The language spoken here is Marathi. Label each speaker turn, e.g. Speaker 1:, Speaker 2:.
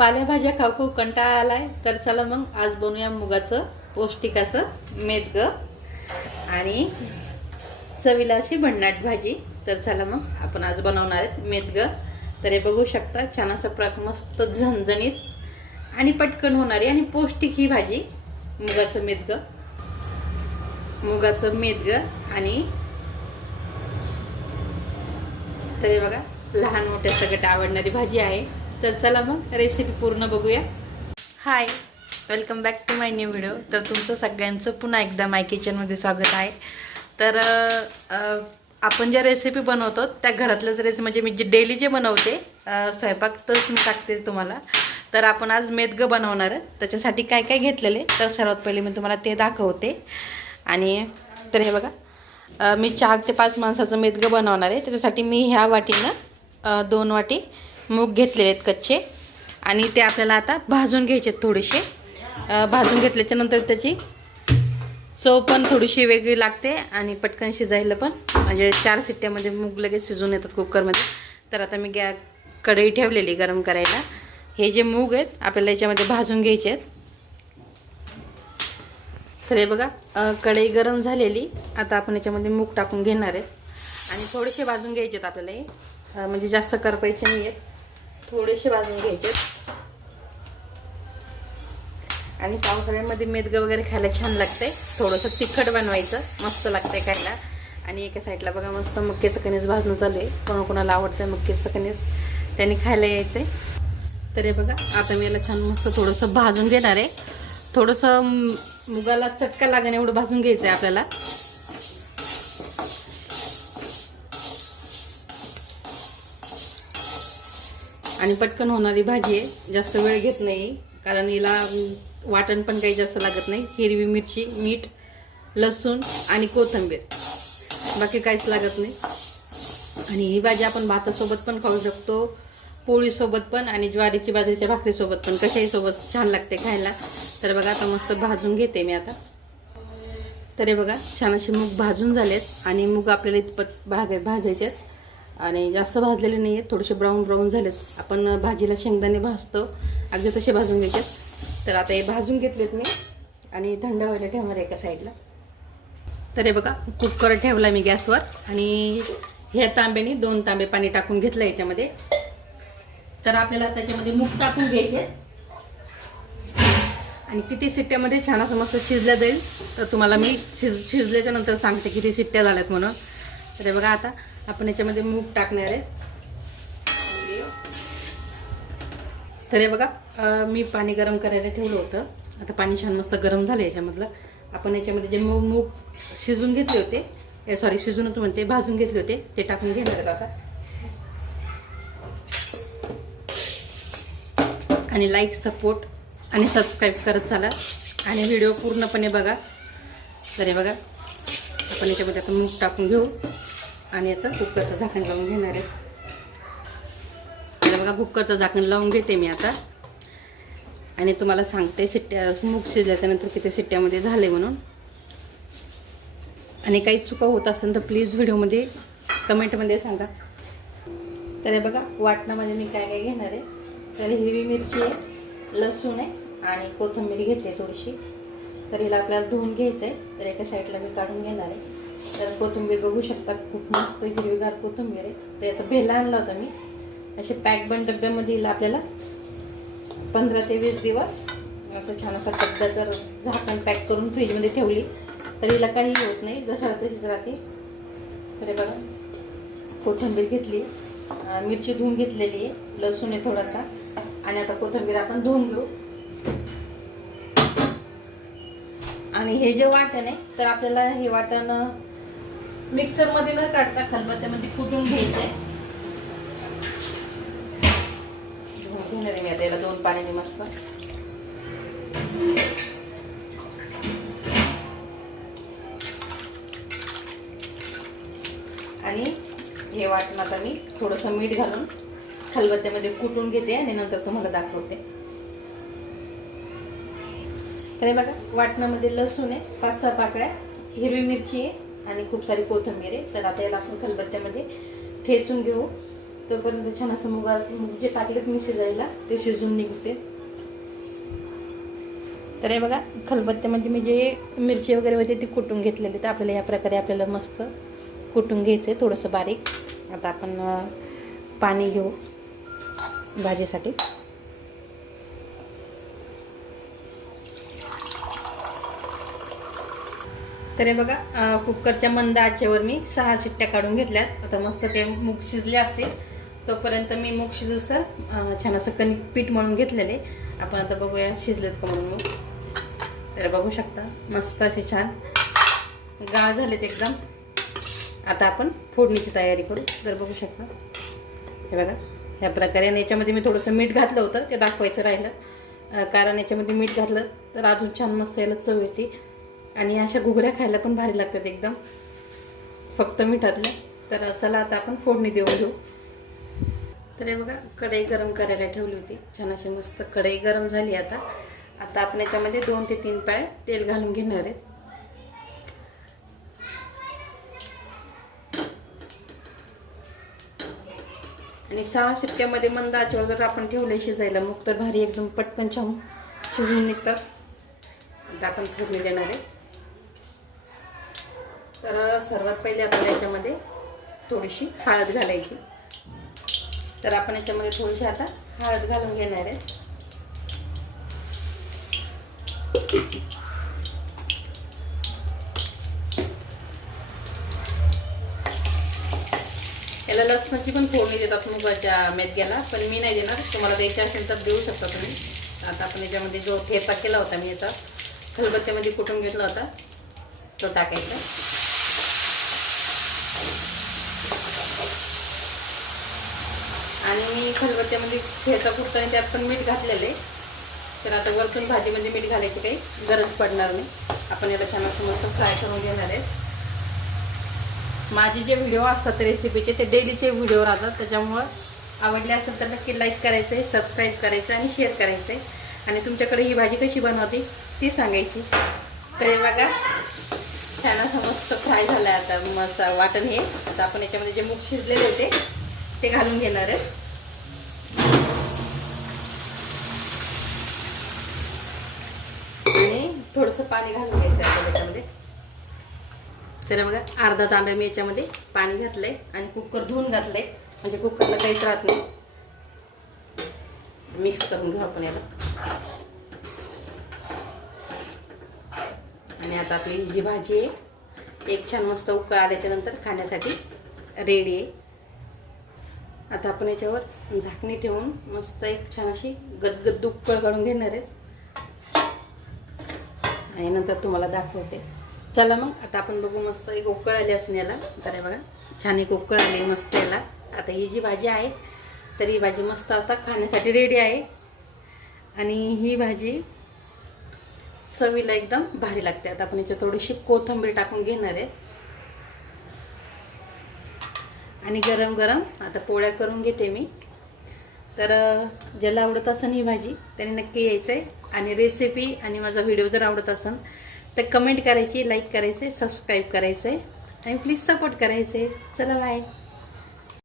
Speaker 1: पालेभाज्या खाऊ खाऊ कंटाळा आलाय. तर चला मग आज बनवूया मुगाचं पौष्टिक असं मेदग आणि चवीला अशी भन्नाट भाजी. तर चला मग आपण आज बनवणार आहेत मेदग तर हे बघू शकता छान असं प्रक मस्त झणझणीत आणि पटकन होणारी आणि पौष्टिक ही भाजी मुगाचं मेदग मुगाचं मेदग आणि तर हे बघा लहान मोठ्या सगळ्यात आवडणारी भाजी आहे. तर चला मग रेसिपी पूर्ण बघूया. Hi welcome back to my new video तर तुमचं सगळ्यांचं पुन्हा एकदा माय किचनमध्ये स्वागत आहे. तर आपण ज्या रेसिपी बनवतो त्या घरातल्याच रेसिपी म्हणजे मी जे डेली जे बनवते स्वयंपाक तच मी टाकते तुम्हाला. तर आपण आज मेदगं बनवणार त्याच्यासाठी काय काय घेतलेले तर सर्वात पहिले मी तुम्हाला ते दाखवते. आणि तर हे बघा मी चार ते पाच माणसाचं मेदगं बनवणार आहे. त्याच्यासाठी मी ह्या वाटीनं दोन वाटी मूग घेतलेले आहेत कच्चे. आणि ते आपल्याला आता भाजून घ्यायचे आहेत थोडेसे. भाजून घेतल्याच्या नंतर त्याची चव पण थोडीशी वेगळी लागते आणि पटकन शिजायला पण. म्हणजे चार सिट्ट्यामध्ये मूग लगेच शिजून येतात कुकरमध्ये. तर आता मी गॅ कढई ठेवलेली गरम करायला. हे जे मूग आहेत आपल्याला याच्यामध्ये भाजून घ्यायचे आहेत. तर हे बघा कढई गरम झालेली. आता आपण याच्यामध्ये मूग टाकून घेणार आहेत. आणि थोडेसे भाजून घ्यायचे आहेत आपल्याला हे. म्हणजे जास्त करपायचे नाही आहेत थोडेसे भाजून घ्यायचे. आणि पावसाळ्यामध्ये मेदगं वगैरे खायला छान लागते थोडंसं तिखट बनवायचं मस्त लागतंय खायला. आणि एका साईडला बघा मस्त मक्याचं कणीस भाजणं चालू आहे. कोणाकोणाला आवडतं मक्याचं कणीस त्यांनी खायला यायचं तर हे बघा आता मी याला छान मस्त थोडंसं भाजून घेणार आहे. थोडंसं मुगाला चटका लागेल एवढं भाजून घ्यायचं आहे आपल्याला. आणि पटकन होणारी भाजी आहे. जास्त वेळ घेत नाही. कारण हिला वाटण पण काही जास्त लागत नाही. हिरवी मिरची मीठ लसूण आणि कोथिंबीर. बाकी काहीच लागत नाही. आणि ही भाजी आपण भातासोबत पण खाऊ शकतो. पोळीसोबत पण आणि ज्वारीची बाजरीच्या भाकरीसोबत पण. कशाही सोबत छान लागते खायला. तर बघा आता मस्त भाजून घेते मी आता. तर हे बघा छान असे मूग भाजून झालेत. आणि मूग आपल्याला इतपत भाग भाजायचे आहेत. आणि जास्त भाजलेले नाही आहेत थोडेसे ब्राऊन ब्राऊन झालेत. आपण भाजीला शेंगदाणे भाजतो. अगदी तसे भाजून घ्यायचे. तर आता हे भाजून घेतलेत मी. आणि थंड व्हायला ठेवणार आहे एका साईडला. तर हे बघा कुकर ठेवला मी गॅसवर. आणि ह्या तांब्याने दोन तांबे पाणी टाकून घेतलं याच्यामध्ये. तर आपल्याला त्याच्यामध्ये मूग टाकून घ्यायचे. आणि किती सिट्ट्यामध्ये छान असं मस्त शिजल्या जाईल तर तुम्हाला मी शिज शिजल्याच्या नंतर सांगते किती सिट्ट्या झाल्यात म्हणून. तर हे बघा आता. आपण याच्यामध्ये मूग टाकणार आहे. तर हे बघा मी पाणी गरम करायला ठेवलं होतं. आता पाणी छान मस्त गरम झालं याच्यामधलं. आपण याच्यामध्ये जे मूग मूग शिजून घेतले होते सॉरी शिजूनच म्हणते भाजून घेतले होते ते टाकून घेणार बघा. आणि लाईक सपोर्ट आणि सबस्क्राईब करत चाला. आणि व्हिडिओ पूर्णपणे बघा. तर हे बघा आपण याच्यामध्ये आता मूग टाकून घेऊ. आणि याचं कुकरचं झाकण लावून घेणार आहे. बघा कुकरचं झाकण लावून घेते मी आता. आणि तुम्हाला सांगते सिट्ट्या मूग शिजल्याच्यानंतर किती सिट्ट्यामध्ये झाले म्हणून. आणि काही चुका होत असेल तर प्लीज व्हिडिओमध्ये कमेंटमध्ये सांगा. तर हे बघा वाटणामध्ये म्हणजे मी काय काय घेणार आहे. तर हिरवी मिरची आहे लसूण आहे आणि कोथिंबीर घेते थोडीशी. तर हिला आपल्याला धुवून घ्यायचं आहे तर एका साईडला मी काढून घेणार आहे. तर कोथिंबीर बघू शकता खूप मस्त हिरवीगार कोथिंबीर आहे. तर याचा भेला आणला होता मी. असे पॅक बंद डब्यामध्ये येईल आपल्याला. पंधरा ते वीस दिवस. असं छान असा डब्या जर झाकण पॅक करून फ्रीजमध्ये ठेवली तर हिला काही होत नाही. जशा तशीच राहते. अरे बघा कोथिंबीर घेतली. मिरची धुवून घेतलेली आहे. लसूण आहे थोडासा. आणि आता कोथिंबीर आपण धुवून घेऊ. आणि हे जे वाटण आहे तर आपल्याला हे वाटण मिक्सरमध्ये न काढता खलबत्त्यामध्ये कुटून घ्यायचंय. घेणार आहे मी आता याला दोन पाण्याने मस्त आणि हे वाटण आता मी थोडंसं मीठ घालून खलबत्त्यामध्ये कुटून घेते आणि नंतर तुम्हाला दाखवते. तर हे बघा वाटणामध्ये लसूण आहे पाच सहा पाकळ्या हिरवी मिरची आहे आणि खूप सारी कोथिंबीर आहे. तर आता याला आपण खलबत्त्यामध्ये ठेचून घेऊ. तोपर्यंत छान असं मुगा मूग जे टाकलेत मी शिजायला ते शिजून निघते. तर हे बघा खलबत्त्यामध्ये मी जे मिरची वगैरे होते ती कुटून घेतलेली तर आपल्याला या प्रकारे आपल्याला मस्त कुटून घ्यायचं आहे थोडंसं बारीक. आता आपण पाणी घेऊ भाजीसाठी. तर हे बघा कुकरच्या मंद आचेवर मी सहा शिट्ट्या काढून घेतल्यात. आता मस्त ते मूग शिजले असतील तोपर्यंत मी मूग शिजूसर तर छान असं कणिक पीठ म्हणून घेतलेले. आपण आता बघूया शिजलेत का म्हणून मूग. तर बघू शकता मस्त असे छान गाळ झालेत एकदम. आता आपण फोडणीची तयारी करू. तर बघू शकता. हे बघा ह्या प्रकारे आणि याच्यामध्ये मी थोडंसं मीठ घातलं होतं ते दाखवायचं राहिलं. कारण याच्यामध्ये मीठ घातलं तर अजून छान मस्त याला चव येते. आणि अशा घुगऱ्या खायला पण भारी लागतात एकदम. फक्त मिठातल्या. तर चला आता आपण फोडणी देऊन घेऊ. तर हे बघा कढई गरम करायला ठेवली होती. छान अशी मस्त कढई गरम झाली आता. आता आपण याच्यामध्ये दोन ते तीन पाय तेल घालून घेणार आहे. आणि सहा शिपक्यामध्ये मंद आचेवर जर आपण ठेवले शिजायला मग तर भारी एकदम पटकन छान शिजून निघतात. आता आपण फोडणी देणार आहे. तर सर्वात पहिले आपल्याला याच्यामध्ये थोडीशी हळद घालायची. तर आपण याच्यामध्ये थोडीशी आता हळद घालून घेणार आहे. याला लसणाची पण फोडणी देतात मुगाच्या मेदग्याला पण मी नाही देणार. तुम्हाला द्यायची असेल तर देऊ शकता तुम्ही. आता आपण याच्यामध्ये जो ठेचा केला होता मी याचा खलबत्त्यामध्ये कुटून घेतला होता? तो टाकायचा. आणि मी खलबत्त्यामध्ये ठेचा कुटताना त्यात पण मीठ घातलेलं आहे. तर आता वरतून भाजीमध्ये म्हणजे मीठ घालायची काही गरज पडणार नाही. आपण याला छान असं मस्त फ्राय करून घेणार आहे. माझे जे व्हिडिओ असतात रेसिपीचे ते डेलीचे व्हिडिओ राहतात. त्याच्यामुळं आवडले असेल तर नक्की लाईक करायचं आहे सबस्क्राईब करायचं आणि शेअर करायचं आहे. आणि तुमच्याकडे ही भाजी कशी बनवते ती सांगायची. तर हे बघा छान असं मस्त फ्राय झालं आहे आता. मस्त वाटण हे. आता आपण याच्यामध्ये जे मूग शिजलेले होते ते घालून घेणार आहे आणि थोडंसं पाणी घालून घ्यायचं आहे याच्यामध्ये. त्याच्यामध्ये तर बघा अर्धा तांब्या मी याच्यामध्ये पाणी घातलंय आणि कुकर धुवून घातलंय. म्हणजे कुकरला काहीच राहत नाही. मिक्स करून घेऊ आपण याला. आणि आता आपली ही जी भाजी आहे एक छान मस्त उकळ आल्याच्यानंतर खाण्यासाठी रेडी आहे. आता आपण याच्यावर झाकणी ठेवून मस्त एक छान अशी गदगद उकळ काढून घेणार आहेत आणि नंतर तुम्हाला दाखवते. चला मग आता आपण बघू मस्त एक उकळ आली असं याला. तर बघा छान एक उकळ आली मस्त याला. आता ही जी भाजी आहे तर ही भाजी मस्त आता खाण्यासाठी रेडी आहे. आणि ही भाजी चवीला एकदम भारी लागते. आता आपण याच्यात थोडीशी कोथिंबीर टाकून घेणार आहे. आणि गरम गरम आता पोळ्या करून घेते मी. तर ज्याला आवडत असेल ही भाजी त्याने नक्की यायचं आहे आणि रेसिपी आणि माझा व्हिडिओ जर आवडत असेल तर कमेंट करायची लाईक करायचे सबस्क्राईब करायचं आहे आणि प्लीज सपोर्ट करायचे चला बाय